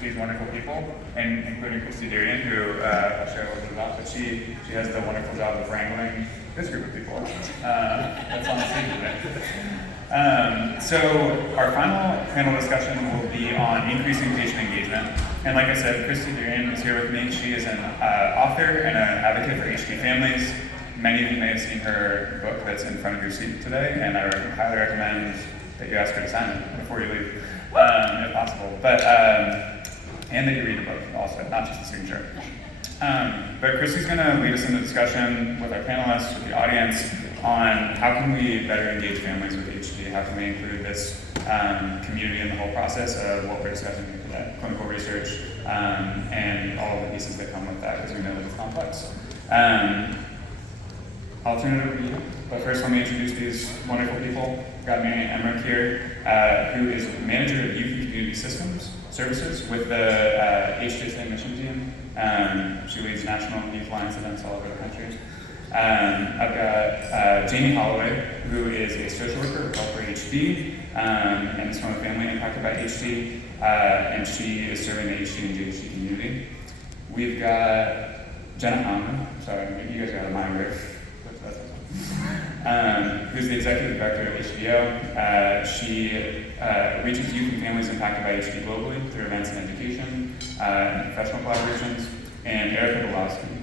these wonderful people, and including Christy Darian, who I'll share a little bit about, but she has the wonderful job of wrangling this group of people that's on the stage today. So our final panel discussion will be on increasing patient engagement. And like I said, Christy Darian is here with me. She is an author and an advocate for HD families. Many of you may have seen her book that's in front of your seat today, and I highly recommend that you ask her to sign it before you leave, if possible. But and that you read the book also, not just the signature. But Christy's going to lead us in the discussion with our panelists, with the audience, on how can we better engage families with HD, how can we include this community in the whole process of what we're discussing here today, clinical research, and all of the pieces that come with that, because we know that it's complex. I'll turn it over to you, but first let me introduce these wonderful people. We've got Mary Emmerich here, who is Manager of Youth and Community Systems Services with the HGSA mission team. She leads national youth alliance events all over the country. I've got Jamie Holloway, who is a social worker with Help for HD, and is from a family impacted by HD, and she is serving the HD and GHD community. We've got Jenna Hahn, sorry, you guys got a mind break. Who's the executive director of HBO. She reaches youth and families impacted by HD globally through events and education and professional collaborations. And Erica Belowski,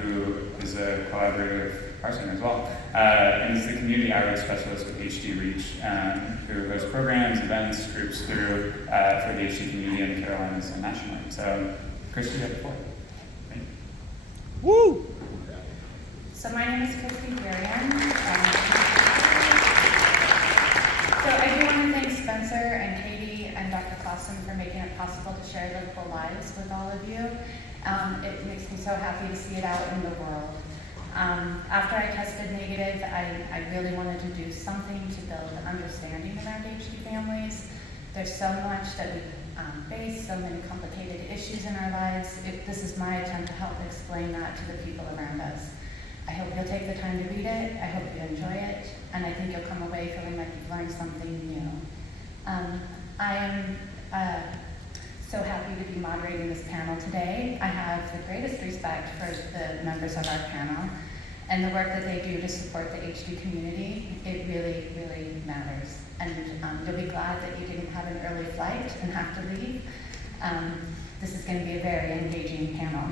who is a collaborator with our center as well, and is the community outreach specialist with HD Reach, who hosts programs, events, groups through for the HD community in the Carolinas and nationally. So, Christy, you have the floor. Thank you. Woo! So my name is Christy Darian. So I do want to thank Spencer and Katie and Dr. Clausen for making it possible to share livable lives with all of you. It makes me so happy to see it out in the world. After I tested negative, I really wanted to do something to build an understanding around HD families. There's so much that we face, so many complicated issues in our lives. This is my attempt to help explain that to the people around us. I hope you'll take the time to read it, I hope you enjoy it, and I think you'll come away feeling like you've learned something new. I am so happy to be moderating this panel today. I have the greatest respect for the members of our panel and the work that they do to support the HD community. It really, really matters. And you'll be glad that you didn't have an early flight and have to leave. This is going to be a very engaging panel.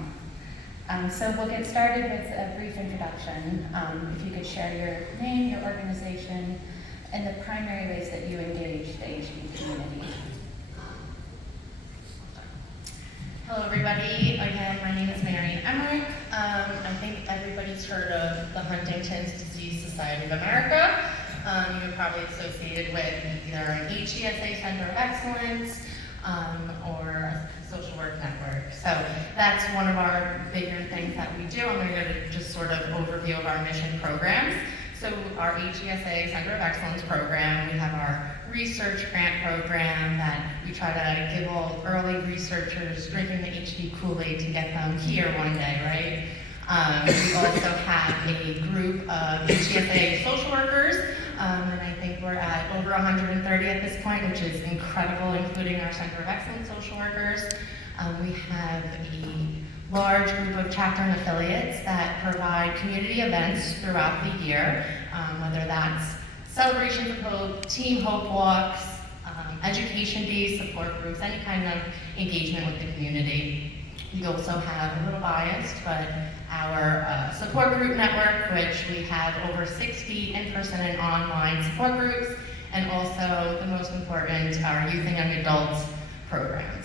So we'll get started with a brief introduction. If you could share your name, your organization, and the primary ways that you engage the HD community. Hello everybody, again my name is Mary Emmerich. I think everybody's heard of the Huntington's Disease Society of America. You're probably associated with either an HGSA Center of Excellence or a social work network. So that's one of our bigger things that we do. I'm going to go to just sort of overview of our mission programs. So our HGSA Center of Excellence program, we have our research grant program that we try to give all early researchers drinking the HD Kool-Aid to get them here one day, right? We also have a group of HGSA social workers, and I think we're at over 130 at this point, which is incredible, including our Center of Excellence social workers. We have a large group of chapter and affiliates that provide community events throughout the year, whether that's celebrations of hope, team hope walks, education days, support groups, any kind of engagement with the community. We also have a little biased, but our support group network, which we have over 60 in-person and online support groups, and also the most important, our youth and young adults programs.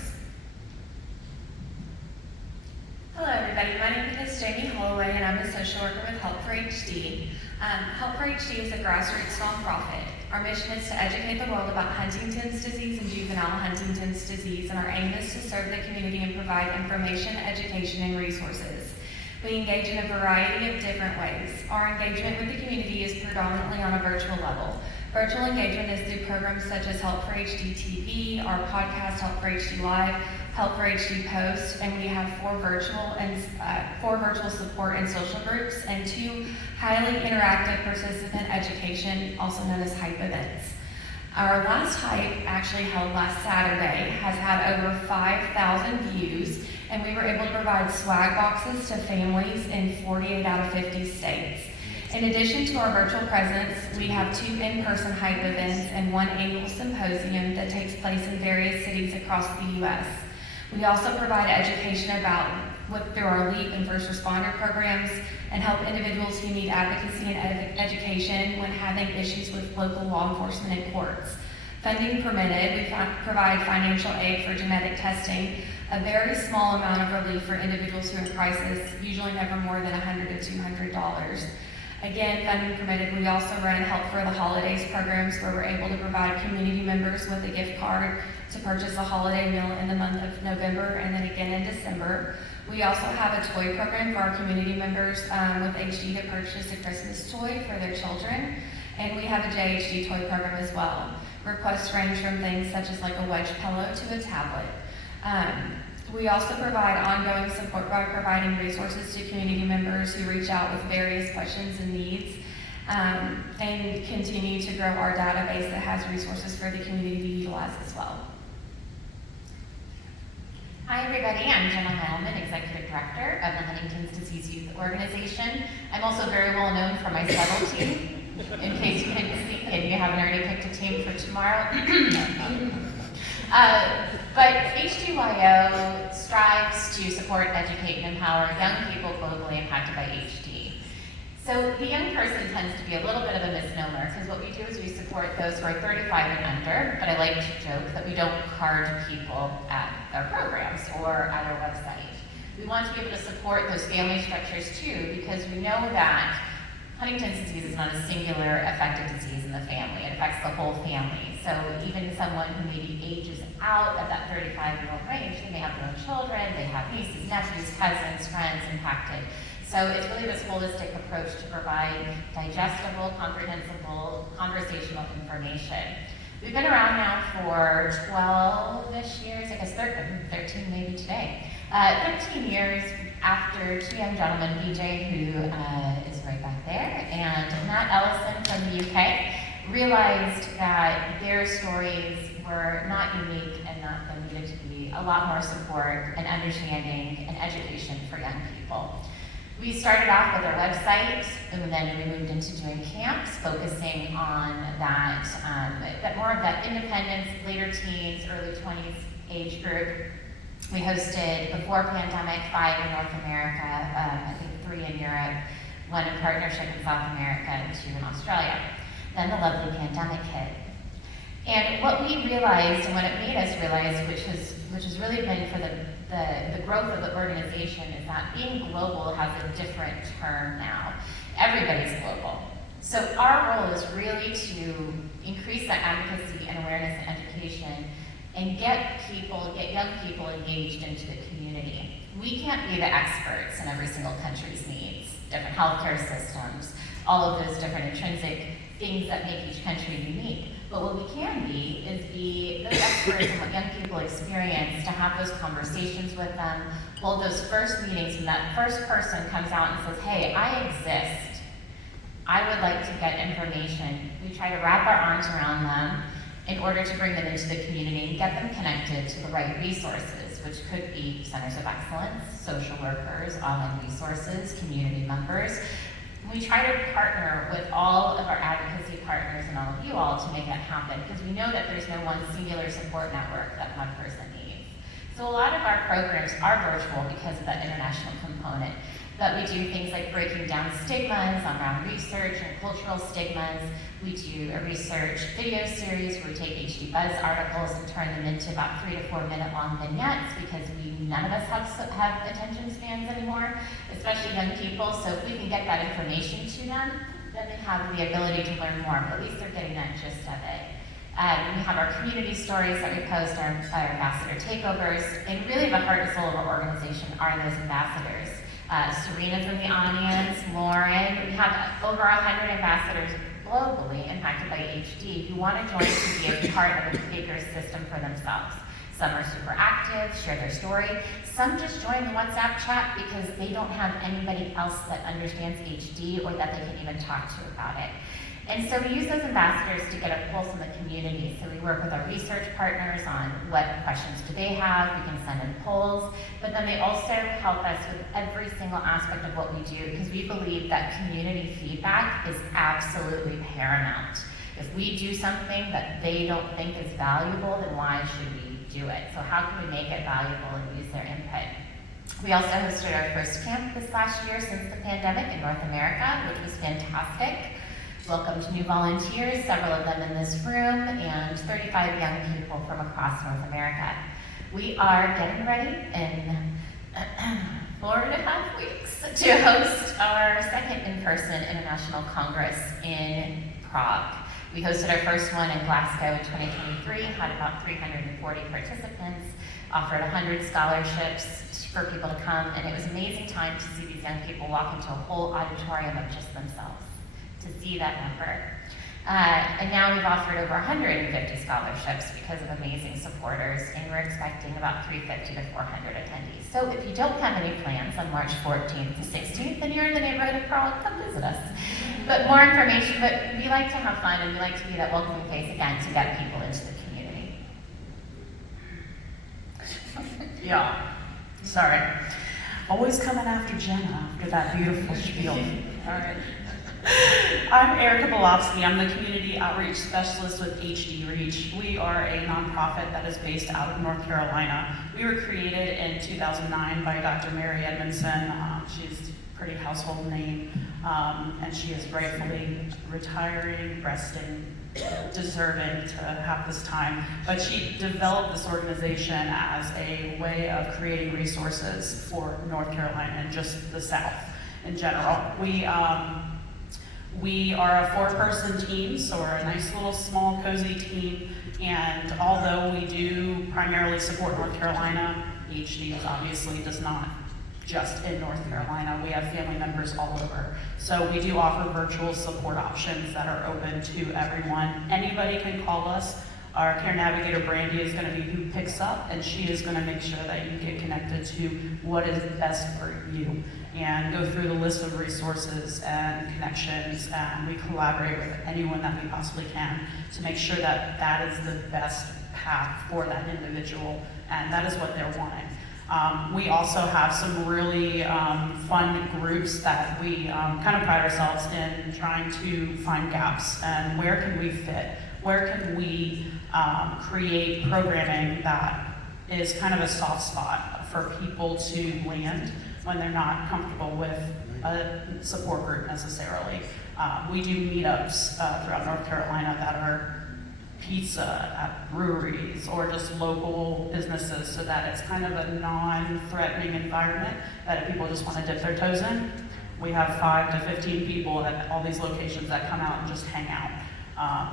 Hello everybody, my name is Jamie Holloway and I'm a social worker with Help for HD. Help for HD is a grassroots nonprofit. Our mission is to educate the world about Huntington's disease and juvenile Huntington's disease, and our aim is to serve the community and provide information, education, and resources. We engage in a variety of different ways. Our engagement with the community is predominantly on a virtual level. Virtual engagement is through programs such as Help for HD TV, our podcast Help for HD Live, Help for HD Post, and we have four virtual support and social groups, and 2 highly interactive participant education, also known as HYPE events. Our last hike, actually held last Saturday, has had over 5,000 views, and we were able to provide swag boxes to families in 48 out of 50 states. In addition to our virtual presence, we have 2 in-person hike events and 1 annual symposium that takes place in various cities across the U.S. We also provide education through our LEAP and first responder programs and help individuals who need advocacy and education when having issues with local law enforcement and courts. Funding permitted, we provide financial aid for genetic testing, a very small amount of relief for individuals who are in crisis, usually never more than $100 to $200. Again, funding permitted, we also run Help for the Holidays programs where we're able to provide community members with a gift card to purchase a holiday meal in the month of November and then again in December. We also have a toy program for our community members with HD to purchase a Christmas toy for their children. And we have a JHD toy program as well. Requests range from things such as like a wedge pillow to a tablet. We also provide ongoing support by providing resources to community members who reach out with various questions and needs, and continue to grow our database that has resources for the community to utilize as well. Hi everybody, I'm Jenna Heilman, Executive Director of the Huntington's Disease Youth Organization. I'm also very well known for my subtlety, in case you didn't see and you haven't already picked a team for tomorrow. But HDYO strives to support, educate, and empower young people globally impacted by HD. So the young person tends to be a little bit of a misnomer, because what we do is we support those who are 35 and under, but I like to joke that we don't card people at our programs or at our website. We want to be able to support those family structures too, because we know that Huntington's disease is not a singular affected disease in the family. It affects the whole family. So even someone who maybe ages out of that 35-year-old range, they may have their own children, they have nieces, nephews, cousins, friends impacted. So it's really this holistic approach to provide digestible, comprehensible, conversational information. We've been around now for 12-ish years, I guess 13 maybe today. 13 years after 2 young gentlemen, BJ, who is right back there, and Matt Ellison from the UK, realized that their stories were not unique and that there needed to be a lot more support and understanding and education for young people. We started off with our website, and then we moved into doing camps, focusing on that more of that independence, later teens, early 20s age group. We hosted, before pandemic, 5 in North America, I think 3 in Europe, 1 in partnership in South America, and 2 in Australia. Then the lovely pandemic hit. And what we realized, and what it made us realize, which has really been for the growth of the organization, is that being global has a different term now. Everybody's global. So our role is really to increase that advocacy and awareness and education and get young people engaged into the community. We can't be the experts in every single country's needs, different healthcare systems, all of those different intrinsic things that make each country unique. But what we can be is be those experts in what young people experience, to have those conversations with them, hold those first meetings when that first person comes out and says, hey, I exist. I would like to get information. We try to wrap our arms around them in order to bring them into the community and get them connected to the right resources, which could be centers of excellence, social workers, online resources, community members. We try to partner with all of our advocacy partners and all of you all to make that happen, because we know that there's no one singular support network that one person needs. So a lot of our programs are virtual because of that international component. But we do things like breaking down stigmas around research and cultural stigmas. We do a research video series where we take HD Buzz articles and turn them into about 3 to 4 minute long vignettes, because none of us have attention spans anymore, especially young people. So if we can get that information to them, then they have the ability to learn more, but at least they're getting that gist of it. We have our community stories that we post, our ambassador takeovers, and really the heart and soul of our organization are those ambassadors. Serena's in the audience, Lauren. We have over 100 ambassadors globally impacted by HD who want to join to be a part of the behavior system for themselves. Some are super active, share their story. Some just join the WhatsApp chat because they don't have anybody else that understands HD or that they can even talk to about it. And so we use those ambassadors to get a pulse in the community. So we work with our research partners on what questions do they have, we can send in polls, but then they also help us with every single aspect of what we do, because we believe that community feedback is absolutely paramount. If we do something that they don't think is valuable, then why should we do it? So how can we make it valuable and use their input? We also hosted our first camp this last year since the pandemic in North America, which was fantastic. Welcomed new volunteers, several of them in this room, and 35 young people from across North America. We are getting ready in 4.5 weeks to host our second in-person international congress in Prague. We hosted our first one in Glasgow in 2023, had about 340 participants, offered 100 scholarships for people to come, and it was an amazing time to see these young people walk into a whole auditorium of just themselves, to see that number. And now we've offered over 150 scholarships because of amazing supporters, and we're expecting about 350 to 400 attendees. So if you don't have any plans on March 14th to 16th and you're in the neighborhood of Prague, come visit us. But more information, but we like to have fun and we like to be that welcoming face again to get people into the community. Yeah, sorry. Always coming after Jenna after that beautiful spiel. All right. I'm Erica Bolofsky. I'm the Community Outreach Specialist with HD Reach. We are a nonprofit that is based out of North Carolina. We were created in 2009 by Dr. Mary Edmondson. She's a pretty household name, and she is rightfully retiring, resting, deserving to have this time. But she developed this organization as a way of creating resources for North Carolina and just the South in general. We are a 4-person team, so we're a nice little small cozy team, and although we do primarily support North Carolina, HD obviously does not just in North Carolina. We have family members all over. So we do offer virtual support options that are open to everyone. Anybody can call us. Our care navigator, Brandy, is going to be who picks up, and she is going to make sure that you get connected to what is best for you and go through the list of resources and connections, and we collaborate with anyone that we possibly can to make sure that that is the best path for that individual, and that is what they're wanting. We also have some really fun groups that we kind of pride ourselves in trying to find gaps and where can we fit, where can we create programming that is kind of a soft spot for people to land when they're not comfortable with a support group necessarily. We do meetups throughout North Carolina that are pizza at breweries or just local businesses so that it's kind of a non-threatening environment that if people just want to dip their toes in. We have 5 to 15 people at all these locations that come out and just hang out.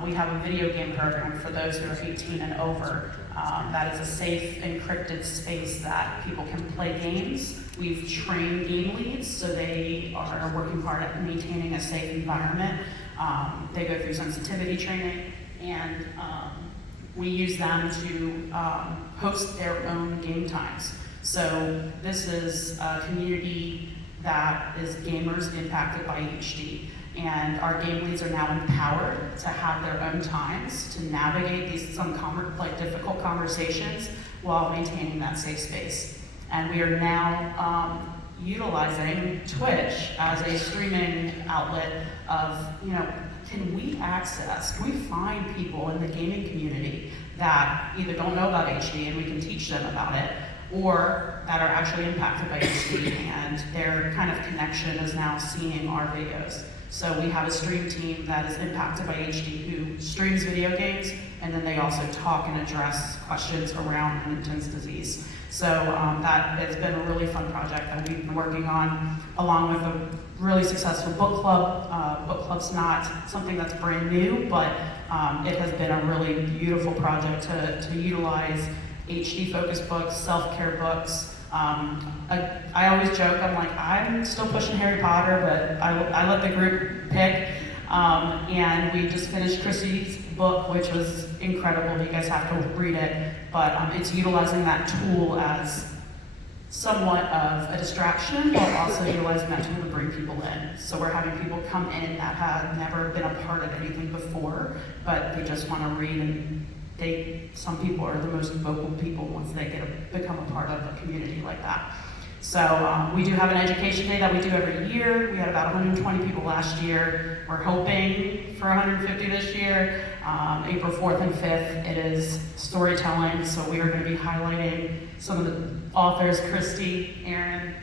We have a video game program for those who are 18 and over. That is a safe, encrypted space that people can play games. We've trained game leads, so they are working hard at maintaining a safe environment. They go through sensitivity training, and we use them to host their own game times. So this is a community that is gamers impacted by HD. And our game leads are now empowered to have their own times to navigate these difficult conversations while maintaining that safe space. And we are now utilizing Twitch as a streaming outlet of, can we find people in the gaming community that either don't know about HD and we can teach them about it, or that are actually impacted by HD and their kind of connection is now seeing our videos. So we have a stream team that is impacted by HD who streams video games, and then they also talk and address questions around Huntington's disease. So that has been a really fun project that we've been working on, along with a really successful book club. Book club's not something that's brand new, but it has been a really beautiful project to utilize HD-focused books, self-care books. I always joke, I'm like, I'm still pushing Harry Potter, but I let the group pick. And we just finished Chrissy's book, which was incredible. You guys have to read it. But it's utilizing that tool as somewhat of a distraction while also utilizing that tool to bring people in. So we're having people come in that have never been a part of anything before, but they just want to read, and some people are the most vocal people once they become a part of a community like that. So we do have an education day that we do every year. We had about 120 people last year. We're hoping for 150 this year. April 4th and 5th, it is storytelling. So we are going to be highlighting some of the authors, Christy, Aaron,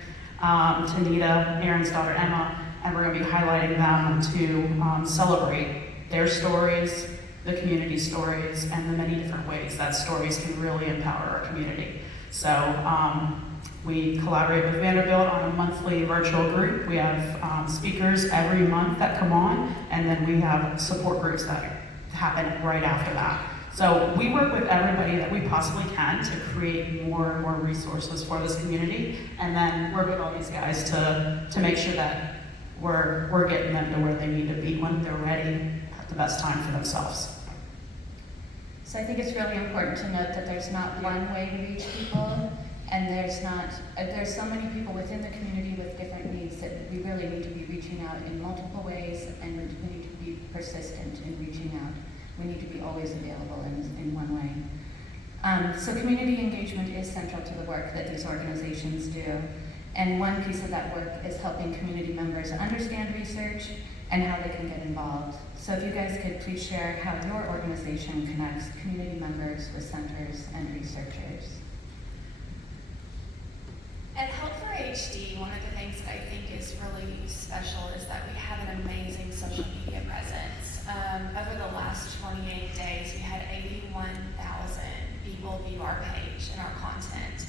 Tanita, Aaron's daughter Emma, and we're going to be highlighting them to celebrate their stories, the community stories, and the many different ways that stories can really empower our community. So we collaborate with Vanderbilt on a monthly virtual group. We have speakers every month that come on, and then we have support groups that happen right after that. So we work with everybody that we possibly can to create more and more resources for this community, and then work with all these guys to make sure that we're getting them to where they need to be when they're ready at the best time for themselves. So I think it's really important to note that there's not one way to reach people, and there's so many people within the community with different needs that we really need to be reaching out in multiple ways, and we need to be persistent in reaching out. We need to be always available in one way. So community engagement is central to the work that these organizations do. And one piece of that work is helping community members understand research and how they can get involved. So if you guys could please share how your organization connects community members with centers and researchers. At Help for HD, one of the things that I think is really special is that we have an amazing social media presence. Over the last 28 days, we had 81,000 people view our page and our content.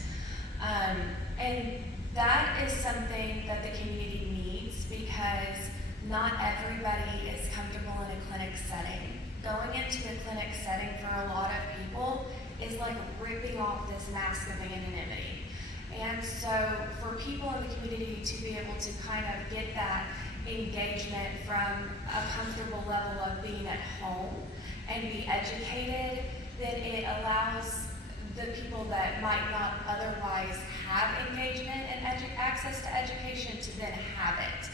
And that is something that the community needs, because not everybody is comfortable in a clinic setting. Going into a clinic setting for a lot of people is like ripping off this mask of anonymity. And so for people in the community to be able to kind of get that engagement from a comfortable level of being at home and be educated, then it allows the people that might not otherwise have engagement and access to education to then have it.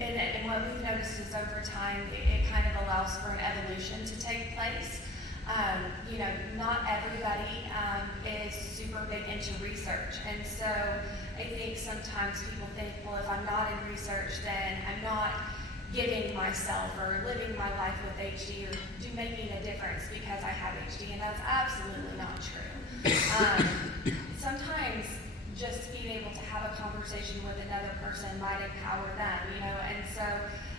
And what we've noticed is over time, it kind of allows for an evolution to take place. Not everybody is super big into research. And so I think sometimes people think, well, if I'm not in research, then I'm not giving myself or living my life with HD or making a difference because I have HD, and that's absolutely not true. Sometimes just being able to have a conversation with another person might empower them, and so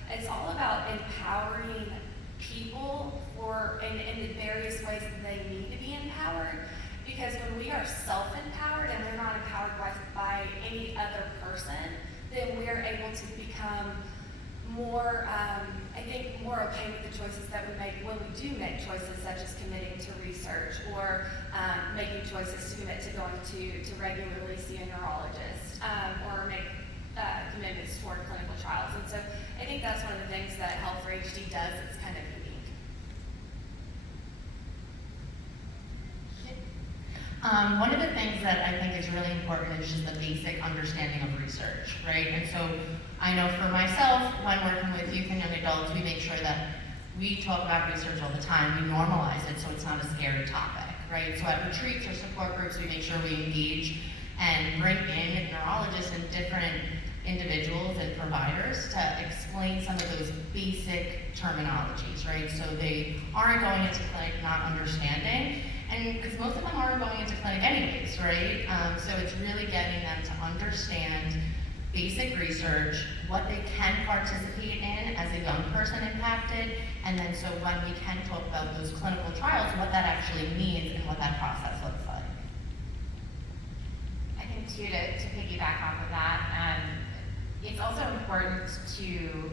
it's all about empowering people in the various ways that they need to be empowered, because when we are self-empowered and we're not empowered by any other person, then we're able to become more, more okay with the choices that we make when we do make choices such as committing to research or making choices to commit to going to regularly see a neurologist or make commitments toward clinical trials. And so I think that's one of the things that Help for HD does. It's kind of unique. One of the things that I think is really important is just the basic understanding of research, right? And so I know for myself, when working with youth and young adults, we make sure that we talk about research all the time. We normalize it so it's not a scary topic, right? So at retreats or support groups, we make sure we engage and bring in neurologists and different individuals and providers to explain some of those basic terminologies, right? So they aren't going into clinic not understanding, and because most of them aren't going into clinic anyways, right? So it's really getting them to understand basic research, what they can participate in as a young person impacted, and then so when we can talk about those clinical trials, what that actually means and what that process looks like. I think too, to piggyback off of that, it's also important to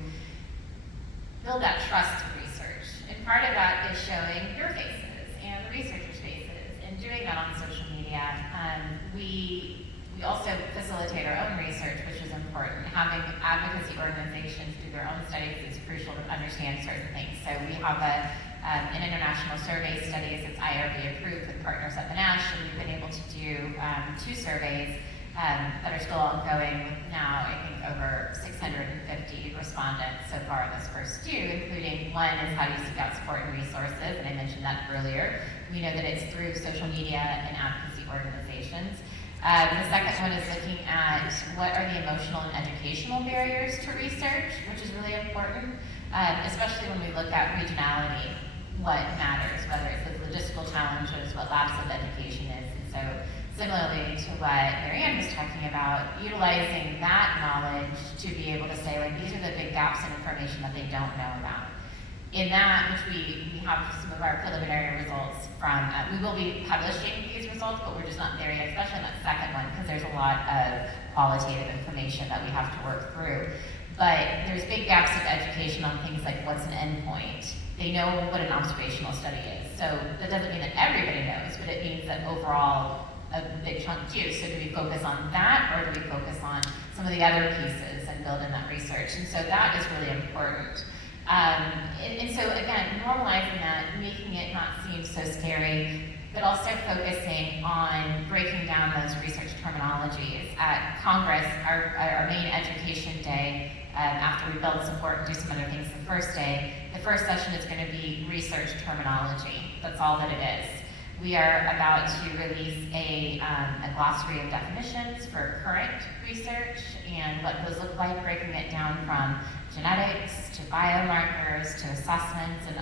build that trust in research. And part of that is showing your faces and the researchers' faces and doing that on social media. We also facilitate our own research, which is important. Having advocacy organizations do their own studies is crucial to understand certain things. So we have a in international survey studies. It's IRB approved with partners at the Nash, and we've been able to do 2 surveys that are still ongoing with now, I think, over 650 respondents so far in this first 2, including one is how do you seek out support and resources, and I mentioned that earlier. We know that it's through social media and advocacy organizations. The second one is looking at what are the emotional and educational barriers to research, which is really important, especially when we look at regionality, what matters, whether it's the logistical challenges, what lapse of education is. And so similarly to what Marianne was talking about, utilizing that knowledge to be able to say, like, these are the big gaps in information that they don't know about. In that, which we have some of our preliminary results from, we will be publishing these results, but we're just not there yet, especially in that second one, because there's a lot of qualitative information that we have to work through. But there's big gaps of education on things like what's an endpoint. They know what an observational study is. So that doesn't mean that everybody knows, but it means that overall, a big chunk do. So do we focus on that, or do we focus on some of the other pieces and build in that research? And so that is really important. And so again, normalizing that, making it not seem so scary, but also focusing on breaking down those research terminologies. At Congress, our main education day, after we build support and do some other things the first day, the first session is going to be research terminology. That's all that it is. We are about to release a glossary of definitions for current research and what those look like, breaking it down from genetics to biomarkers to assessments and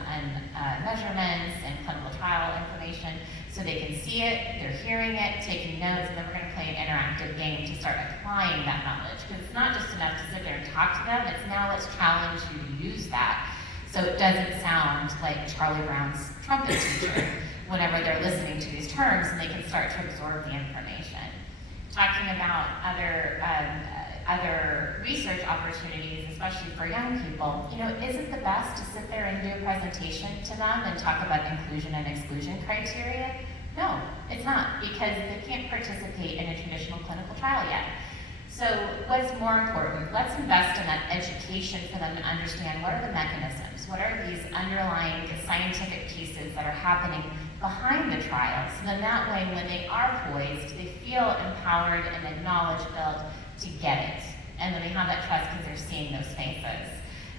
measurements and clinical trial information, so they can see it, they're hearing it, taking notes, and then we're going to play an interactive game to start applying that knowledge. Because it's not just enough to sit there and talk to them, it's now let's challenge you to use that so it doesn't sound like Charlie Brown's trumpet teacher whenever they're listening to these terms, and they can start to absorb the information. Talking about other research opportunities, especially for young people, isn't the best to sit there and do a presentation to them and talk about inclusion and exclusion criteria? No, it's not, because they can't participate in a traditional clinical trial yet. So what's more important? Let's invest in that education for them to understand what are the mechanisms, what are these underlying scientific pieces that are happening behind the trial, so then that way when they are poised, they feel empowered and the knowledge built to get it. And then they have that trust because they're seeing those faces.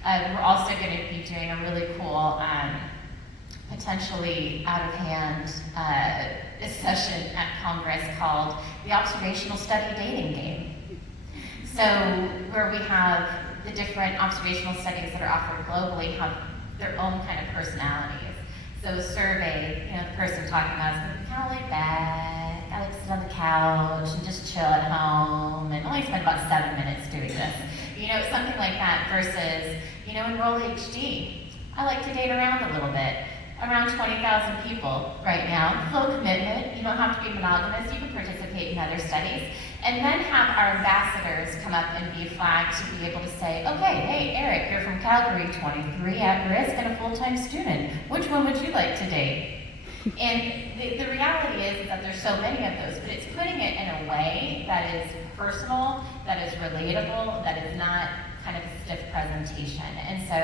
We're also going to be doing a really cool, potentially out-of-hand session at Congress called the Observational Study Dating Game. So where we have the different observational studies that are offered globally have their own kind of personalities. So a survey, the person talking about is going to be kind of laid back, I like to sit on the couch and just chill at home and only spend about 7 minutes doing this. Something like that versus, enroll HD. I like to date around a little bit. Around 20,000 people right now, full commitment. You don't have to be monogamous, you can participate in other studies. And then have our ambassadors come up and be flagged to be able to say, okay, hey, Eric, you're from Calgary, 23, at risk, and a full-time student. Which one would you like to date? And the reality is that there's so many of those, but it's putting it in a way that is personal, that is relatable, that is not kind of a stiff presentation. And so,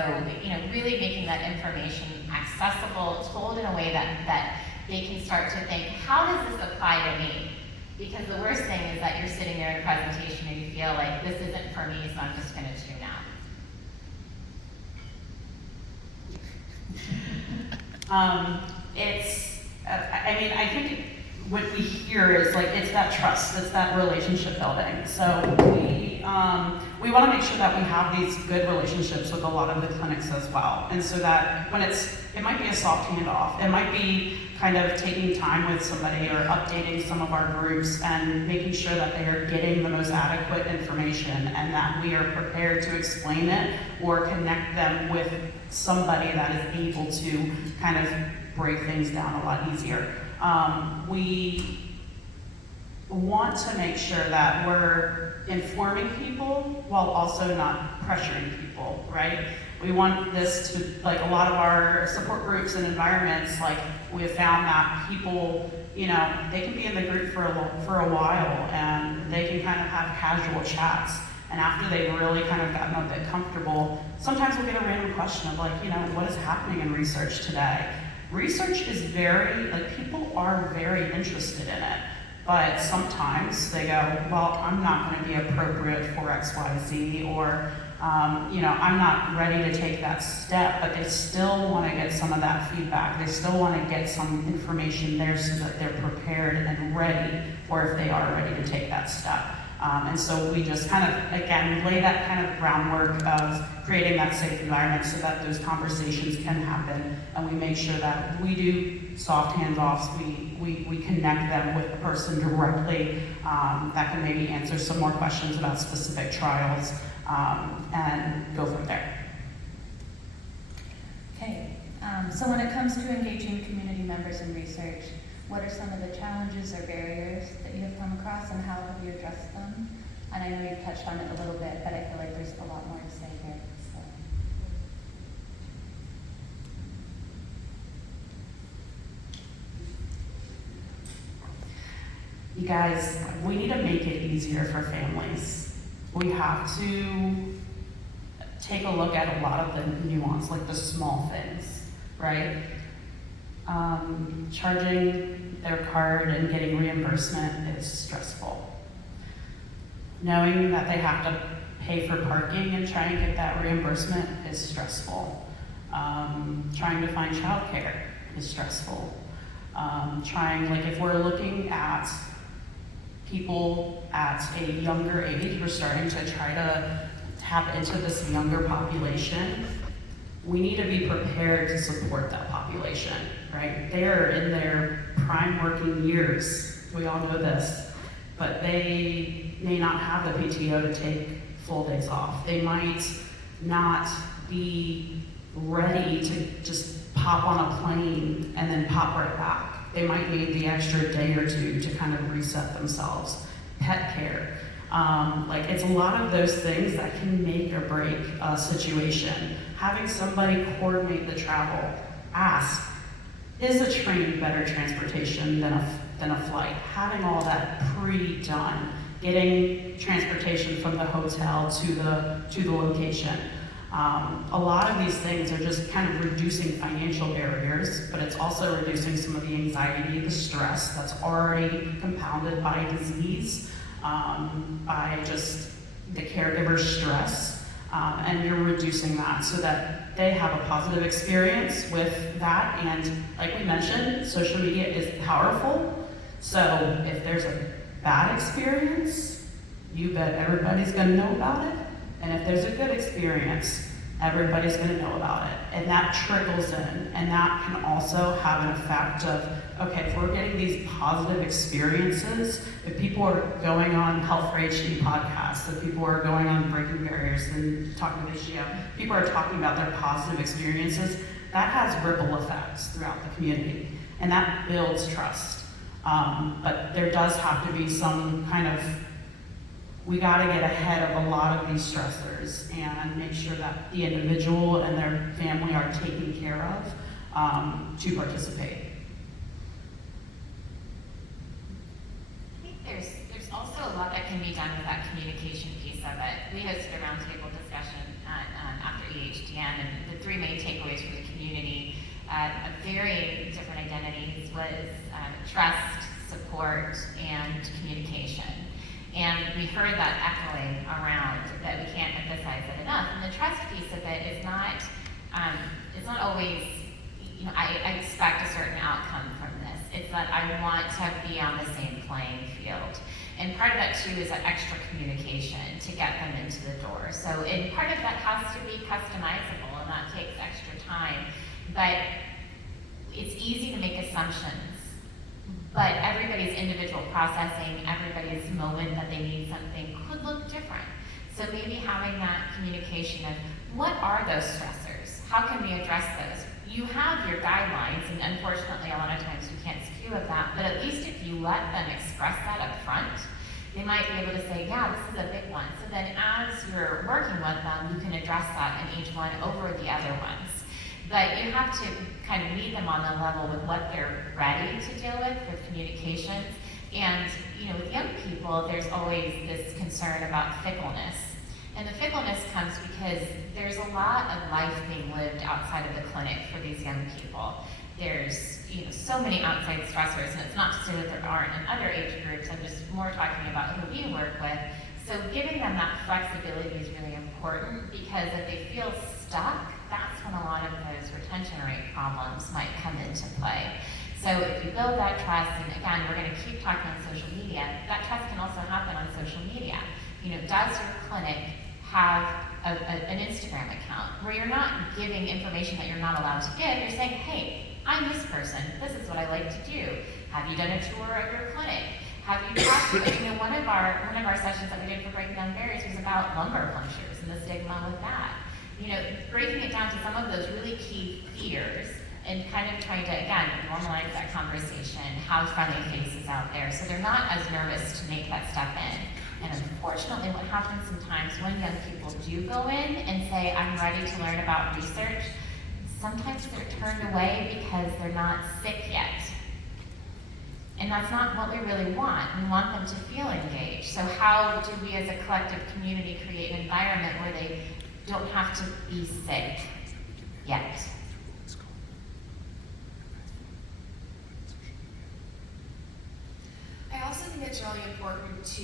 really making that information accessible, told in a way that they can start to think, how does this apply to me? Because the worst thing is that you're sitting there in a presentation and you feel like this isn't for me, so I'm just going to tune out. I think what we hear is it's that trust, it's that relationship building. So we want to make sure that we have these good relationships with a lot of the clinics as well. And so that when it might be a soft handoff, it might be kind of taking time with somebody or updating some of our groups and making sure that they are getting the most adequate information and that we are prepared to explain it or connect them with somebody that is able to kind of break things down a lot easier. We want to make sure that we're informing people while also not pressuring people, right? We want this to, a lot of our support groups and environments, we have found that people, they can be in the group for a while and they can kind of have casual chats. And after they've really kind of gotten a bit comfortable, sometimes we'll get a random question of like, what is happening in research today? Research is people are very interested in it, but sometimes they go, well, I'm not going to be appropriate for XYZ, or I'm not ready to take that step, but they still want to get some of that feedback. They still want to get some information there so that they're prepared and ready, or if they are ready to take that step. And so we just kind of, again, lay that kind of groundwork of creating that safe environment so that those conversations can happen, and we make sure that we do soft handoffs, we connect them with the person directly that can maybe answer some more questions about specific trials, and go from there. Okay, so when it comes to engaging community members in research, what are some of the challenges or barriers that you have come across, and how have you addressed them? And I know you've touched on it a little bit, but I feel like there's a lot more to say here. So. You guys, we need to make it easier for families. We have to take a look at a lot of the nuance, like the small things, right? Charging their card and getting reimbursement is stressful. Knowing that they have to pay for parking and try and get that reimbursement is stressful. Trying to find childcare is stressful. If we're looking at people at a younger age, we're starting to try to tap into this younger population. We need to be prepared to support that population, right? They're in their prime working years. We all know this, but they may not have the PTO to take full days off. They might not be ready to just pop on a plane and then pop right back. They might need the extra day or two to kind of reset themselves. Pet care. It's a lot of those things that can make or break a situation. Having somebody coordinate the travel, ask, is a train better transportation than a flight? Having all that pre-done, getting transportation from the hotel to the location. A lot of these things are just kind of reducing financial barriers, but it's also reducing some of the anxiety, the stress that's already compounded by disease, by just the caregiver's stress, and you're reducing that so that they have a positive experience with that. And like we mentioned, social media is powerful, so if there's a bad experience, you bet everybody's gonna know about it. And if there's a good experience, everybody's going to know about it. And that trickles in. And that can also have an effect of, okay, if we're getting these positive experiences, if people are going on Health for HD podcasts, if people are going on Breaking Barriers and talking with HGO, people are talking about their positive experiences, that has ripple effects throughout the community. And that builds trust. But there does have to be some kind of, we got to get ahead of a lot of these stressors and make sure that the individual and their family are taken care of to participate. I think there's also a lot that can be done with that communication piece of it. We hosted a roundtable discussion after EHDN, and the three main takeaways from the community of varying different identities was trust, support, and communication. And we heard that echoing around that we can't emphasize it enough. And the trust piece of it is not, it's not always, I expect a certain outcome from this. It's that I want to be on the same playing field. And part of that too is that extra communication to get them into the door. So, and part of that has to be customizable, and that takes extra time. But it's easy to make assumptions. But everybody's individual processing, everybody's moment that they need something could look different. So maybe having that communication of what are those stressors? How can we address those? You have your guidelines, and unfortunately a lot of times we can't skew with that, but at least if you let them express that up front, they might be able to say, yeah, this is a big one. So then as you're working with them, you can address that in each one over the other ones. But you have to kind of meet them on the level with what they're ready to deal with communications. And with young people, there's always this concern about fickleness And the fickleness comes because there's a lot of life being lived outside of the clinic for these young people. There's so many outside stressors, and it's not to say that there aren't in other age groups. I'm just more talking about who we work with. So giving them that flexibility is really important, because if they feel stuck, that's when a lot of those retention rate problems might come into play. So if you build that trust, and again, we're going to keep talking on social media, that trust can also happen on social media. Does your clinic have an Instagram account where you're not giving information that you're not allowed to give? You're saying, hey, I'm this person, this is what I like to do. Have you done a tour of your clinic? Have you talked to, one of our sessions that we did for Breaking Down Barriers was about lumbar punctures and the stigma with that. Breaking it down to some of those really key fears and kind of trying to, again, normalize that conversation, have friendly faces out there so they're not as nervous to make that step in. And unfortunately, what happens sometimes when young people do go in and say, I'm ready to learn about research, sometimes they're turned away because they're not sick yet. And that's not what we really want. We want them to feel engaged. So how do we as a collective community create an environment where they don't have to be sick yet? I also think it's really important to,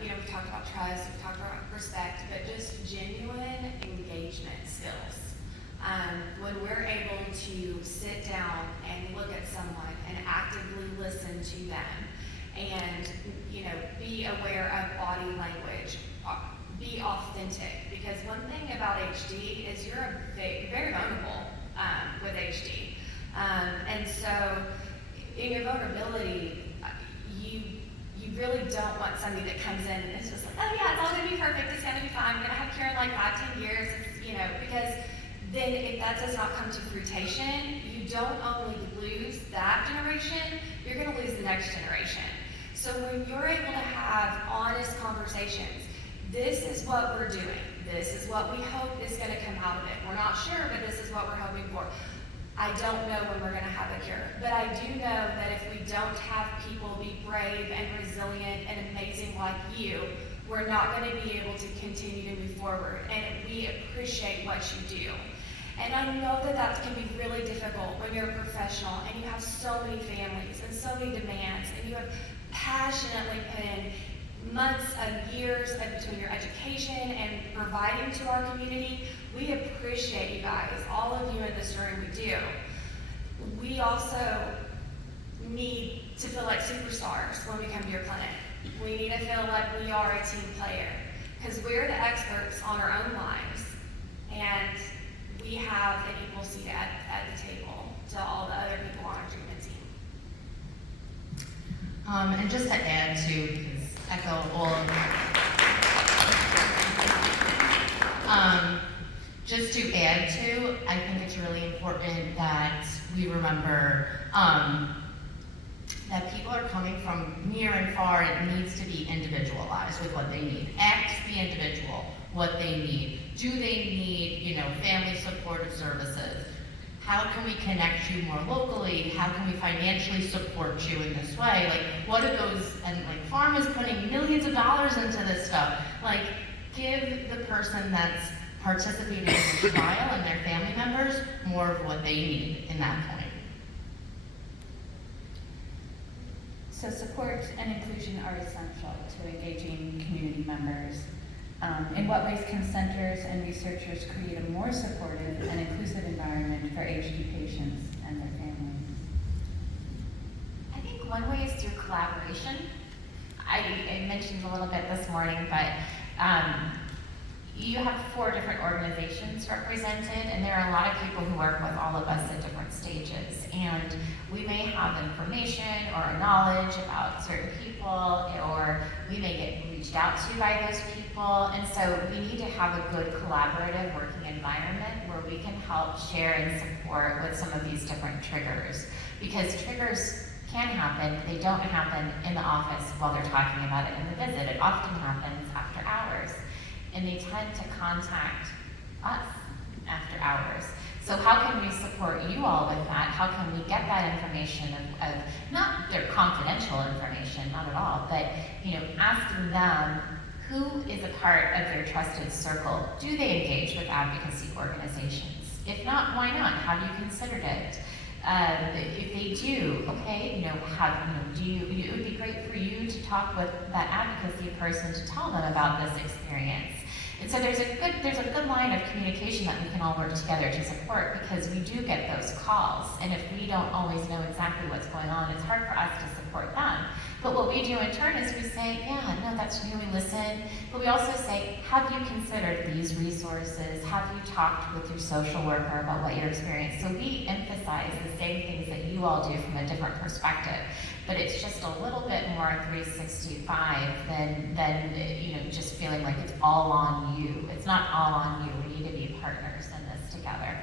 we've talked about trust, we've talked about respect, but just genuine engagement skills. When we're able to sit down and look at someone and actively listen to them and, be aware of body language, be authentic. Because one thing about HD is you're very vulnerable with HD. And so in your vulnerability, you really don't want somebody that comes in and is just like, oh yeah, it's all gonna be perfect, it's gonna be fine, I'm gonna have Karen like 5-10 years, because then if that does not come to fruition, you don't only lose that generation, you're gonna lose the next generation. So when you're able to have honest conversations, this is what we're doing, this is what we hope is gonna come out of it. We're not sure, but this is what we're hoping for. I don't know when we're gonna have a cure, but I do know that if we don't have people be brave and resilient and amazing like you, we're not gonna be able to continue to move forward, and we appreciate what you do. And I know that that can be really difficult when you're a professional and you have so many families and so many demands, and you have passionately put in months and years between your education and providing to our community. We appreciate you guys, all of you in this room, we do. We also need to feel like superstars when we come to your clinic. We need to feel like we are a team player, because we're the experts on our own lives, and we have an equal seat at the table to all the other people on our treatment team. And just to add to, because echo all of just to add to, I think it's really important that we remember that people are coming from near and far, and it needs to be individualized with what they need. Ask the individual what they need. Do they need, family supportive services? How can we connect you more locally? How can we financially support you in this way? What are those, and Pharm is putting millions of dollars into this stuff. Give the person that's participating in the trial and their family members more of what they need in that point. So support and inclusion are essential to engaging community members. In what ways can centers and researchers create a more supportive and inclusive environment for HD patients and their families? I think one way is through collaboration. I mentioned a little bit this morning, but you have 4 different organizations represented, and there are a lot of people who work with all of us at different stages. And we may have information or knowledge about certain people, or we may get reached out to by those people. And so we need to have a good collaborative working environment where we can help share and support with some of these different triggers. Because triggers can happen, they don't happen in the office while they're talking about it in the visit. It often happens after hours. And they tend to contact us after hours. So how can we support you all with that? How can we get that information of not their confidential information, not at all, but asking them, who is a part of their trusted circle? Do they engage with advocacy organizations? If not, why not? Have you considered it? If they do, okay, it would be great for you to talk with that advocacy person to tell them about this experience. And so there's a good line of communication that we can all work together to support, because we do get those calls, and if we don't always know exactly what's going on, it's hard for us to support them. But what we do in turn is we say, yeah, no, that's new, we listen, but we also say, have you considered these resources? Have you talked with your social worker about what your experience? So we emphasize the same things that you all do from a different perspective, but it's just a little bit more 365 than just feeling like it's all on you. It's not all on you. We need to be partners in this together.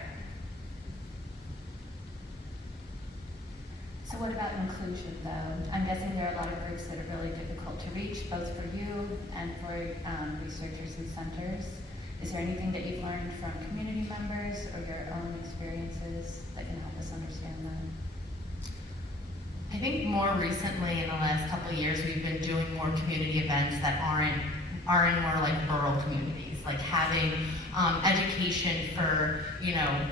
So what about inclusion, though? I'm guessing there are a lot of groups that are really difficult to reach, both for you and for researchers and centers. Is there anything that you've learned from community members or your own experiences that can help us understand that? I think more recently, in the last couple of years, we've been doing more community events that are in more like rural communities, like having education for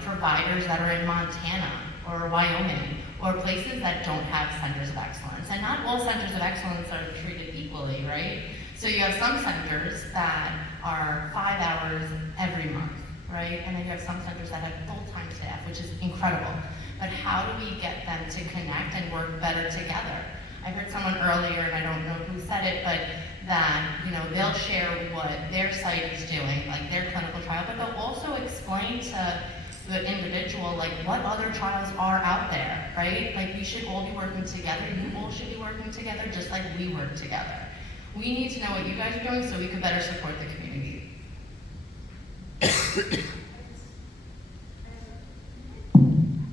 providers that are in Montana or Wyoming, or places that don't have centers of excellence. And not all centers of excellence are treated equally, right? So you have some centers that are 5 hours every month, right? And then you have some centers that have full-time staff, which is incredible. But how do we get them to connect and work better together? I heard someone earlier, and I don't know who said it, but that they'll share what their site is doing, like their clinical trial, but they'll also explain to the individual like what other trials are out there, right? Like we should all be working together. You all should be working together just like we work together. We need to know what you guys are doing so we can better support the community.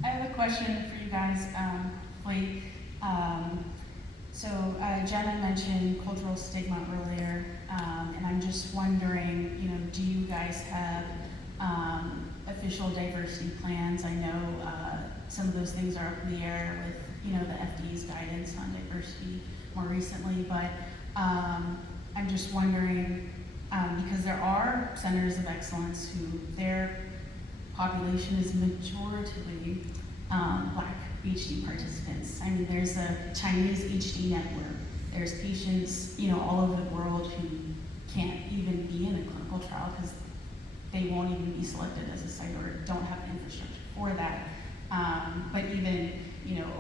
I have a question for you guys. Jenna mentioned cultural stigma earlier, and I'm just wondering, do you guys have official diversity plans? I know some of those things are up in the air with, the FD's guidance on diversity more recently, but I'm just wondering, because there are centers of excellence who their population is majoritively Black HD participants. I mean, there's a Chinese HD network. There's patients, all over the world who can't even be in a clinical trial because they won't even be selected as a site or don't have the infrastructure for that. But even,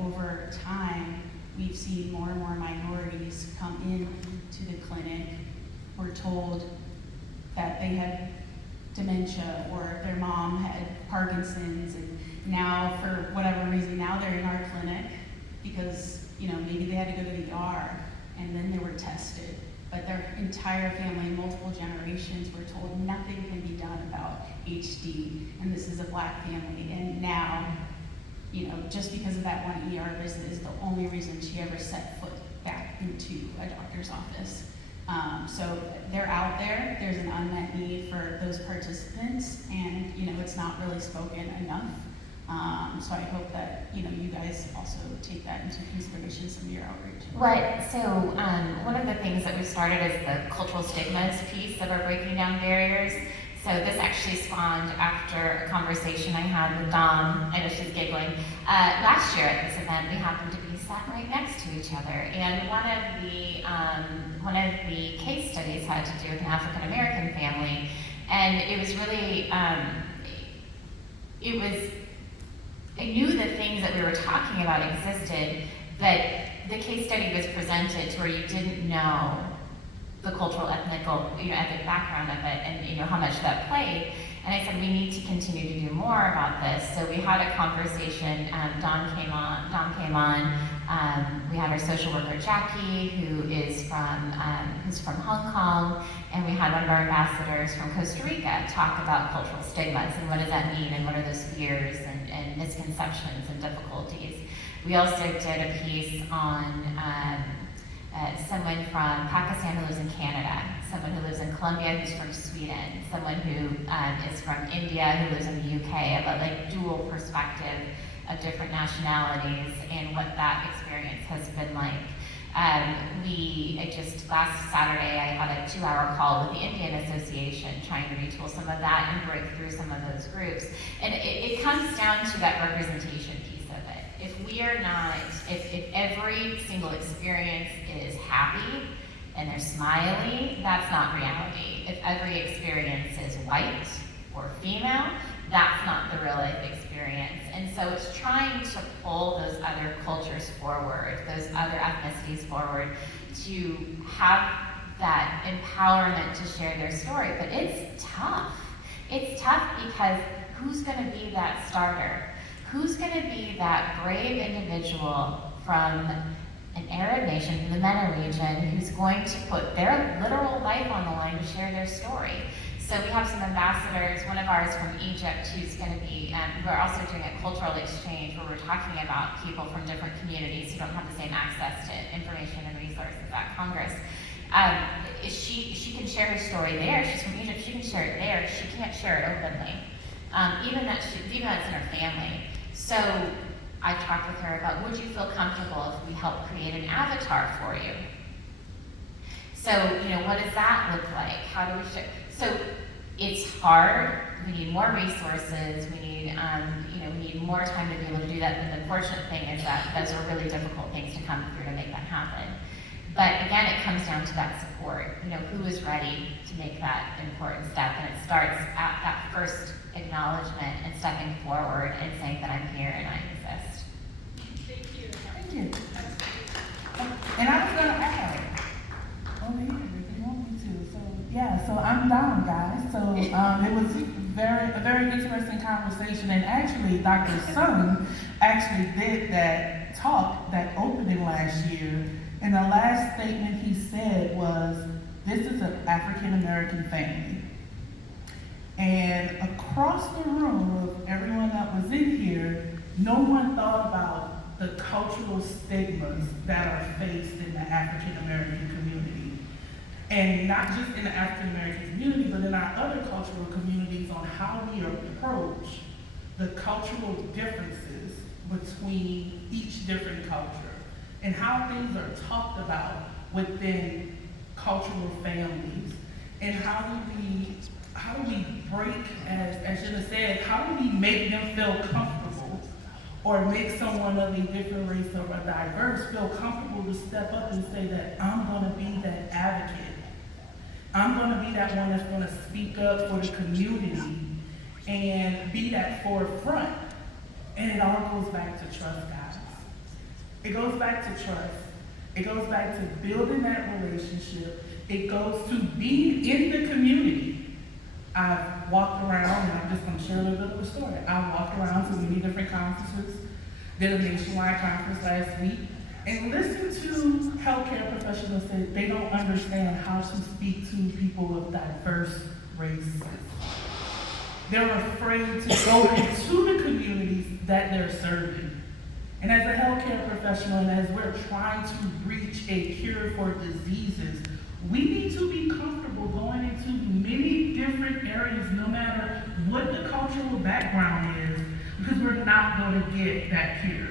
over time, we've seen more and more minorities come in to the clinic. We're told that they had dementia or their mom had Parkinson's, and now for whatever reason, now they're in our clinic because, maybe they had to go to the ER and then they were tested. But their entire family, multiple generations, were told nothing can be done about HD, and this is a Black family. And now, just because of that one ER visit is the only reason she ever set foot back into a doctor's office. So they're out there. There's an unmet need for those participants, and it's not really spoken enough. So I hope that you guys also take that into consideration some of your outreach. One of the things that we've started is the cultural stigmas piece of our breaking down barriers. So this actually spawned after a conversation I had with Dom. I know she's giggling. Last year at this event, we happened to be sat right next to each other, and one of the case studies had to do with an African American family, and it was really I knew the things that we were talking about existed, but the case study was presented to where you didn't know the cultural, ethnic background of it, and how much that played. And I said, we need to continue to do more about this. So we had a conversation. Dom came on. We had our social worker Jackie, who is from Hong Kong, and we had one of our ambassadors from Costa Rica talk about cultural stigmas and what does that mean, and what are those fears and misconceptions and difficulties. We also did a piece on someone from Pakistan who lives in Canada, someone who lives in Colombia who's from Sweden, someone who is from India who lives in the UK, about like dual perspective of different nationalities and what that experience has been like. Just last Saturday, I had a 2-hour call with the Indian Association trying to retool some of that and break through some of those groups. And it comes down to that representation piece of it. If we are not, if every single experience is happy and they're smiley, that's not reality. If every experience is white or female, that's not the real life experience. And so it's trying to pull those other cultures forward, those other ethnicities forward, to have that empowerment to share their story. But it's tough. It's tough because who's going to be that starter? Who's going to be that brave individual from an Arab nation, from the MENA region, who's going to put their literal life on the line to share their story? So we have some ambassadors, one of ours from Egypt, who's going to be, we're also doing a cultural exchange where we're talking about people from different communities who don't have the same access to information and resources at Congress. She can share her story there. She's from Egypt. She can share it there. She can't share it openly, even that's in her family. So I talked with her about, would you feel comfortable if we help create an avatar for you? So, what does that look like? How do we share? So it's hard. We need more resources. We need, we need more time to be able to do that. And the unfortunate thing is that those are really difficult things to come through to make that happen. But again, it comes down to that support. Who is ready to make that important step? And it starts at that first acknowledgement and stepping forward and saying that I'm here and I exist. Thank you. Thank you. And I was going to add, over here, if you want me to. So I'm down, guys. So it was a very interesting conversation. And actually, Dr. Sung actually did that talk, that opening last year. And the last statement he said was, this is an African-American family. And across the room of everyone that was in here, no one thought about the cultural stigmas that are faced in the African-American community. And not just in the African-American community, but in our other cultural communities on how we approach the cultural differences between each different culture and how things are talked about within cultural families. And how do we break, as Jenna said, how do we make them feel comfortable or make someone of a different race or a diverse feel comfortable to step up and say that I'm going to be that advocate. I'm going to be that one that's going to speak up for the community and be that forefront. And it all goes back to trust, guys. It goes back to trust. It goes back to building that relationship. It goes to being in the community. I've walked around, and I'm just going to share a little bit of a story. I've walked around to many different conferences, did a nationwide conference last week, and listened to healthcare professionals say they don't understand how to speak to people of diverse races. They're afraid to go into the communities that they're serving. And as a healthcare professional, and as we're trying to reach a cure for diseases, we need to be comfortable going into many different areas, no matter what the cultural background is, because we're not going to get that cure.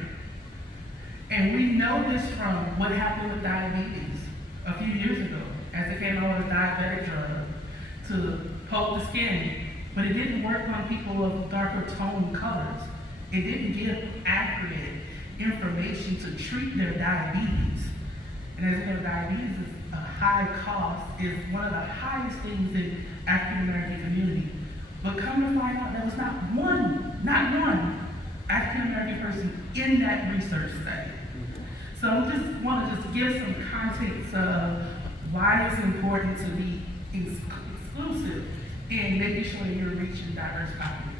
And we know this from what happened with diabetes a few years ago, as it came out with a diabetic drug to poke the skin, but it didn't work on people of darker tone colors. It didn't give accurate information to treat their diabetes. And as you know, diabetes is a high cost, is one of the highest things in African American community. But come to find out, there was not one African American person in that research study. So I just want to give some context of why it's important to be exclusive in making sure you're reaching diverse populations.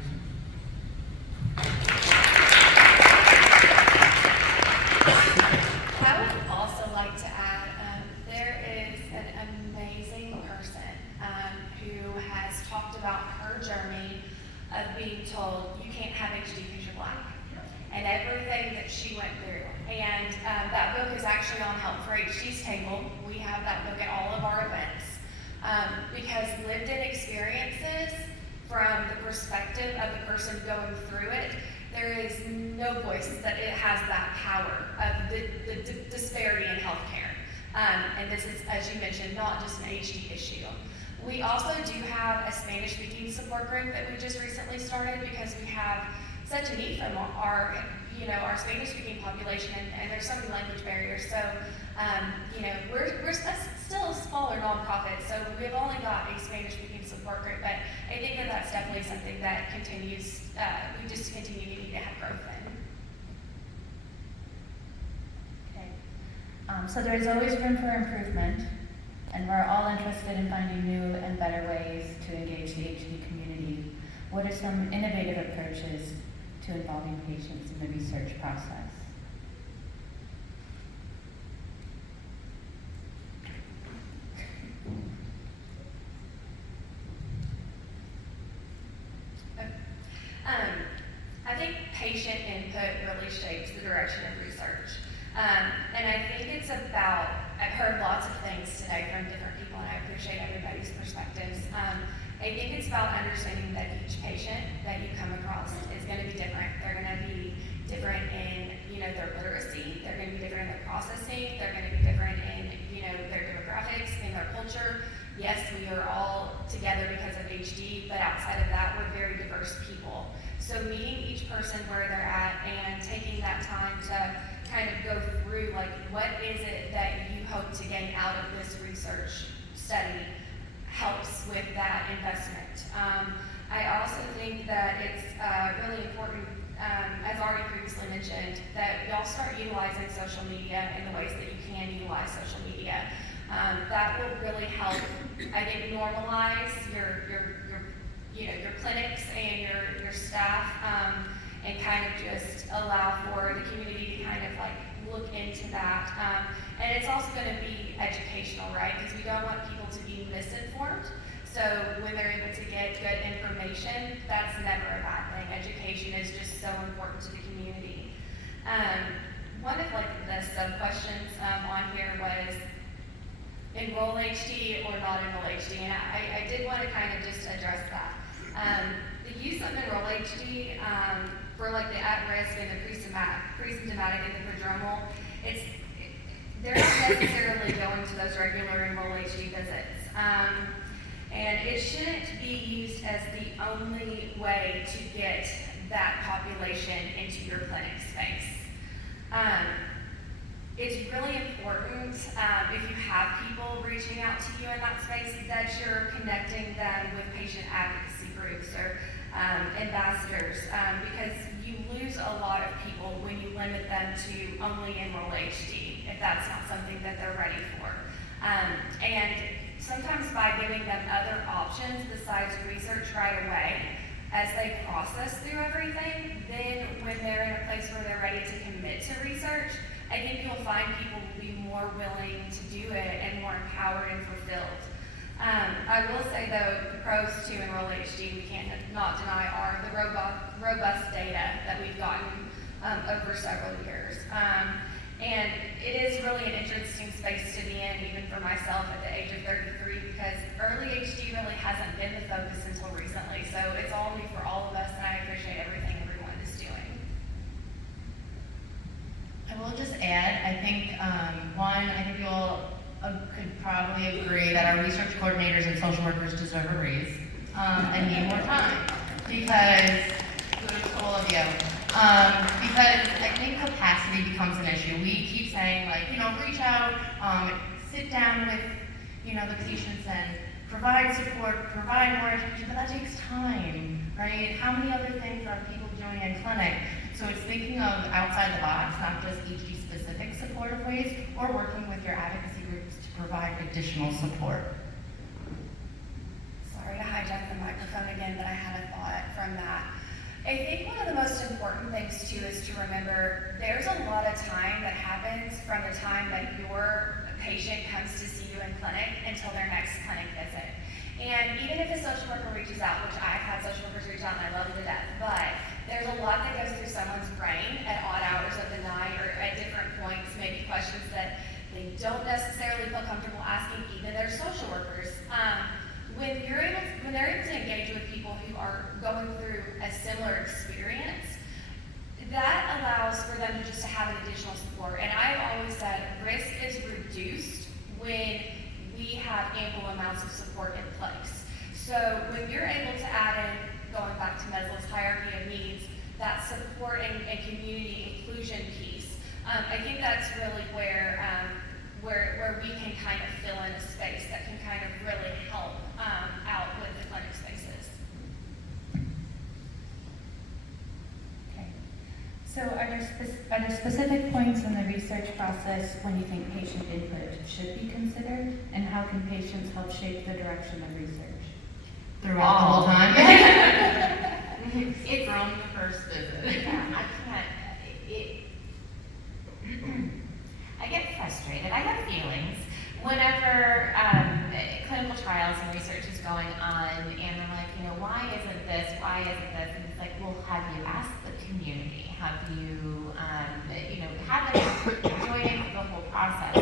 I would also like to add, there is an amazing person who has talked about her journey of being told you can't have HD because you're black, and everything that she went through. And that book is actually on Help for HD's table. We have that book at all of our events because lived-in experiences from the perspective of the person going through it, there is no voice that it has that power of the disparity in healthcare. And this is, as you mentioned, not just an HD issue. We also do have a Spanish-speaking support group that we just recently started because we have such a need from our Spanish-speaking population, and there's so many language barriers. So, we're still a smaller nonprofit, so we've only got a Spanish-speaking support group, but I think that that's definitely something that continues, we just continue to need to have growth in. Okay. So there's always room for improvement, and we're all interested in finding new and better ways to engage the HD community. What are some innovative approaches to involving patients in the research process? I think patient input really shapes the direction of research. And I think it's about, I've heard lots of things today from different people, and I appreciate everybody's perspectives. I think it's about understanding that each patient that you come across is going to be different. They're going to be different in, their literacy. They're going to be different in their processing. They're going to be different in, their demographics, in their culture. Yes, we are all together because of HD, but outside of that, we're very diverse people. So meeting each person where they're at and taking that time to kind of go through, like, what is it that you hope to gain out of this research study helps with that investment. I also think that it's really important, as already previously mentioned, that y'all start utilizing social media in the ways that you can utilize social media. That will really help, I think, normalize your clinics and your staff, and kind of just allow for the community to kind of like look into that. And it's also going to be educational, right? Because we don't want people to be misinformed. So when they're able to get good information, that's never a bad thing. Education is just so important to the community. One of like the sub-questions on here was enroll HD or not enroll HD, and I did want to kind of just address that. The use of enroll HD for like the at-risk and the pre-symptomatic and the prodromal, they're not necessarily going to those regular enroll HD visits. And it shouldn't be used as the only way to get that population into your clinic space. It's really important if you have people reaching out to you in that space that you're connecting them with patient advocacy groups or ambassadors, because you lose a lot of people when you limit them to only enroll HD if that's not something that they're ready for. And sometimes by giving them other options besides research right away, as they process through everything, then when they're in a place where they're ready to commit to research, I think you'll find people will be more willing to do it and more empowered and fulfilled. I will say though, the pros to enroll HD, we can't not deny, are the robust data that we've gotten over several years. And it is really an interesting space to be in, even for myself at the age of 33, because early HD really hasn't been the focus until recently. So it's all new for all of us, and I appreciate everything everyone is doing. I will just add, I think, I think you all could probably agree that our research coordinators and social workers deserve a raise and need more time, because, kudos to all of you, because I think capacity becomes an issue. We keep saying, like, reach out, sit down with, the patients and provide support, provide more education, but that takes time, right? How many other things are people doing in clinic? So it's thinking of outside the box, not just HD-specific supportive ways, or working with your advocacy groups to provide additional support. Sorry to hijack the microphone again, but I had a thought from that. I think one of the most important things too is to remember there's a lot of time that happens from the time that your patient comes to see you in clinic until their next clinic visit. And even if a social worker reaches out, which I've had social workers reach out and I love them to death, but there's a lot that goes through someone's brain at odd hours of the night or at different points, maybe questions that they don't necessarily feel comfortable asking even their social workers. When they're able to engage with people who are going through a similar experience, that allows for them to just have an additional support. And I've always said risk is reduced that's really where we can kind of fill in a space that can kind of really help out with the clinic spaces. Okay. So are there specific points in the research process when you think patient input should be considered? And how can patients help shape the direction of research? Throughout the whole time? It's from the first visit. Yeah, I get frustrated. I have feelings whenever clinical trials and research is going on, and they're like, why isn't this? Why isn't this? And it's like, well, have you asked the community? Have you, have them join into the whole process?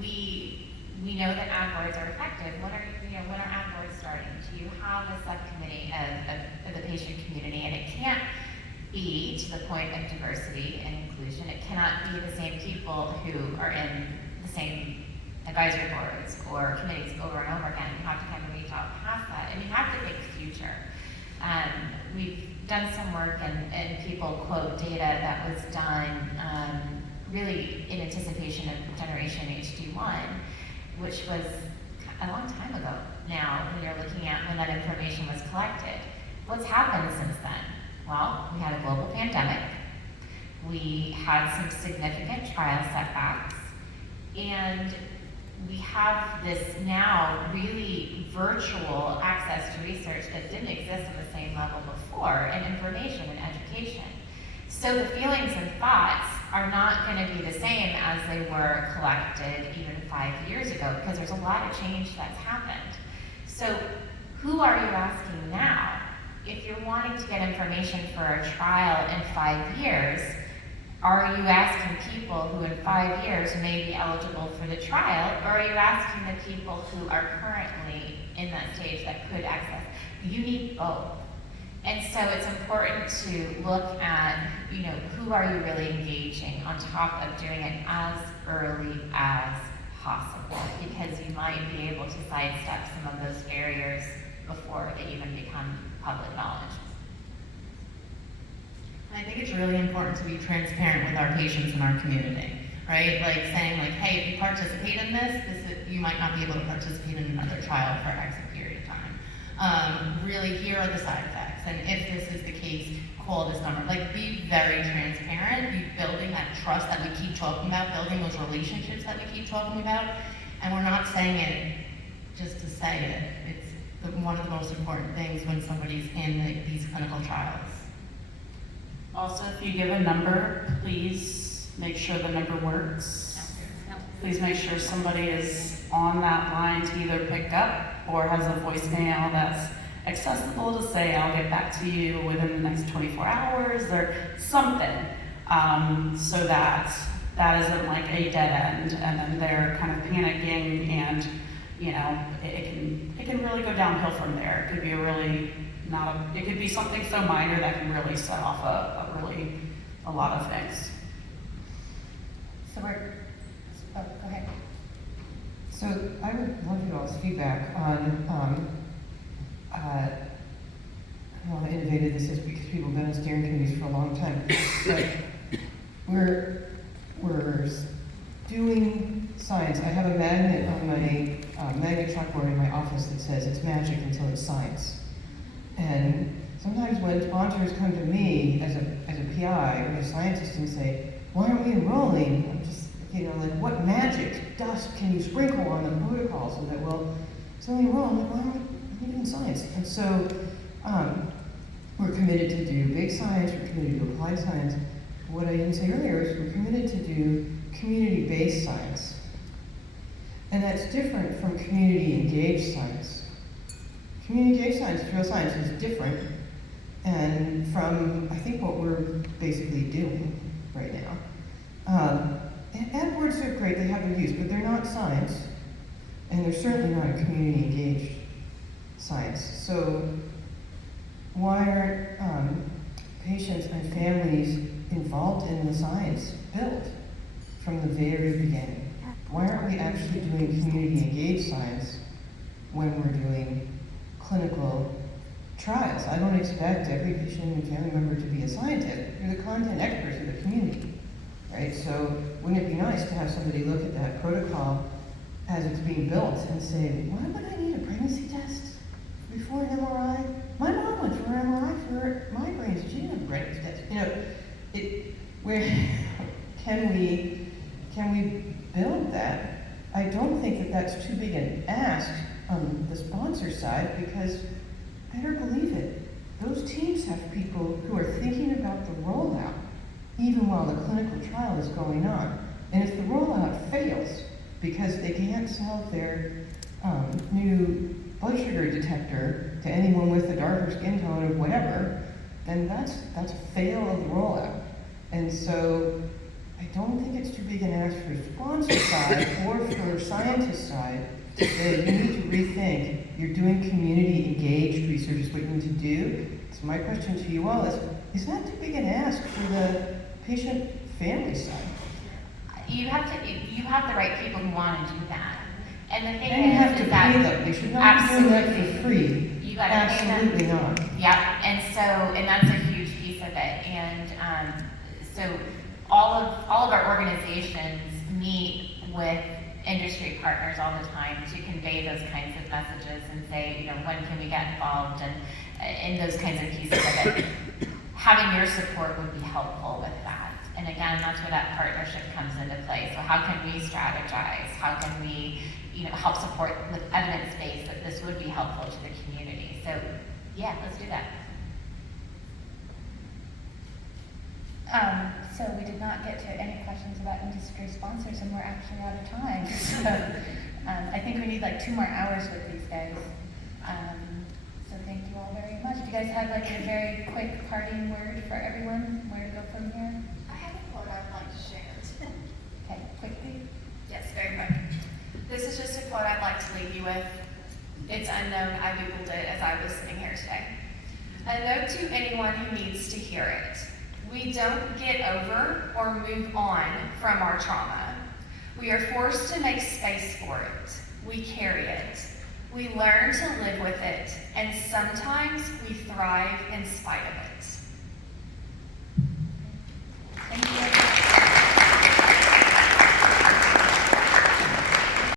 We know that ad boards are effective. When are ad boards starting? Do you have a subcommittee of the patient community? And it can't be to the point of diversity and inclusion. It cannot be the same people who are in the same advisory boards or committees over and over again. You have to kind of reach out past that, and you have to think future. We've done some work, and people quote data that was done really in anticipation of Generation HD1, which was a long time ago now when you're looking at when that information was collected. What's happened since then? Well, we had a global pandemic. We had some significant trial setbacks, and we have this now really virtual access to research that didn't exist at the same level before, and information and education. So the feelings and thoughts are not going to be the same as they were collected even 5 years ago, because there's a lot of change that's happened. So who are you asking now? If you're wanting to get information for a trial in 5 years, are you asking people who in 5 years may be eligible for the trial, or are you asking the people who are currently in that stage that could access? You need both. And so it's important to look at, who are you really engaging on top of doing it as early as possible, because you might be able to sidestep some of those barriers before they even become public knowledge. I think it's really important to be transparent with our patients and our community, right? Like saying, hey, if you participate in this, you might not be able to participate in another trial for X period of time. Really, here are the side effects, and if this is the case, call this number. Be very transparent, be building that trust that we keep talking about, building those relationships that we keep talking about, and we're not saying it just to say it. It's one of the most important things when somebody's in these clinical trials. Also, if you give a number, please make sure the number works. Please make sure somebody is on that line to either pick up or has a voicemail that's accessible to say, I'll get back to you within the next 24 hours or something, so that isn't like a dead end and then they're kind of panicking, and it can really go downhill from there. It could be it could be something so minor that can really set off a lot of things. So go ahead. So I would love you all's feedback on I don't know how innovative this is, because people have been on steering committees for a long time. But we're doing science. I have a magnet on my magnet chalkboard in my office that says it's magic until it's science. And sometimes when sponsors come to me as a PI or a scientist and say, why aren't we enrolling? I'm just, what magic dust can you sprinkle on the protocol so that it's only enroll? I'm like, why aren't we doing science? And so we're committed to do big science, we're committed to applied science. What I didn't say earlier is we're committed to do community-based science. And that's different from community-engaged science. Community-engaged science, real science, is different and from, I think, what we're basically doing right now. Ad boards are great, they have their use, but they're not science, and they're certainly not a community-engaged science. So why aren't patients and families involved in the science built from the very beginning? Why aren't we actually doing community-engaged science when we're doing clinical trials? I don't expect every patient and family member to be a scientist. You're the content experts of the community. right? So wouldn't it be nice to have somebody look at that protocol as it's being built and say, why would I need a pregnancy test before an MRI? My mom went for an MRI for migraines. She didn't have a pregnancy test. You know, where can we build that? I don't think that that's too big an ask on the sponsor side, because better believe it, those teams have people who are thinking about the rollout even while the clinical trial is going on. And if the rollout fails because they can't sell their new blood sugar detector to anyone with a darker skin tone or whatever, then that's a fail of the rollout. And so I don't think it's too big an ask for sponsor side or for scientist side that you need to rethink. You're doing community engaged research is what you need to do. So my question to you all is that too big an ask for the patient family side? You have the right people who want to do that. And the thing And you have to is that pay them. They should not be doing that for free. You gotta pay them. Absolutely not. Yep, and that's a huge piece of it. And so all of our organizations meet with industry partners all the time to convey those kinds of messages and say, when can we get involved and in those kinds of pieces of it. Having your support would be helpful with that. And again, that's where that partnership comes into play. So how can we strategize? How can we help support with evidence base that this would be helpful to the community? So yeah, let's do that. So we did not get to any questions about industry sponsors, and we're actually out of time. So I think we need like 2 more hours with these guys. So thank you all very much. Do you guys have like a very quick parting word for everyone? Where to go from here? I have a quote I would like to share. Okay, quickly. Yes, very quick. This is just a quote I'd like to leave you with. It's unknown. I Googled it as I was sitting here today. A note to anyone who needs to hear it. We don't get over or move on from our trauma. We are forced to make space for it. We carry it. We learn to live with it, and sometimes we thrive in spite of it.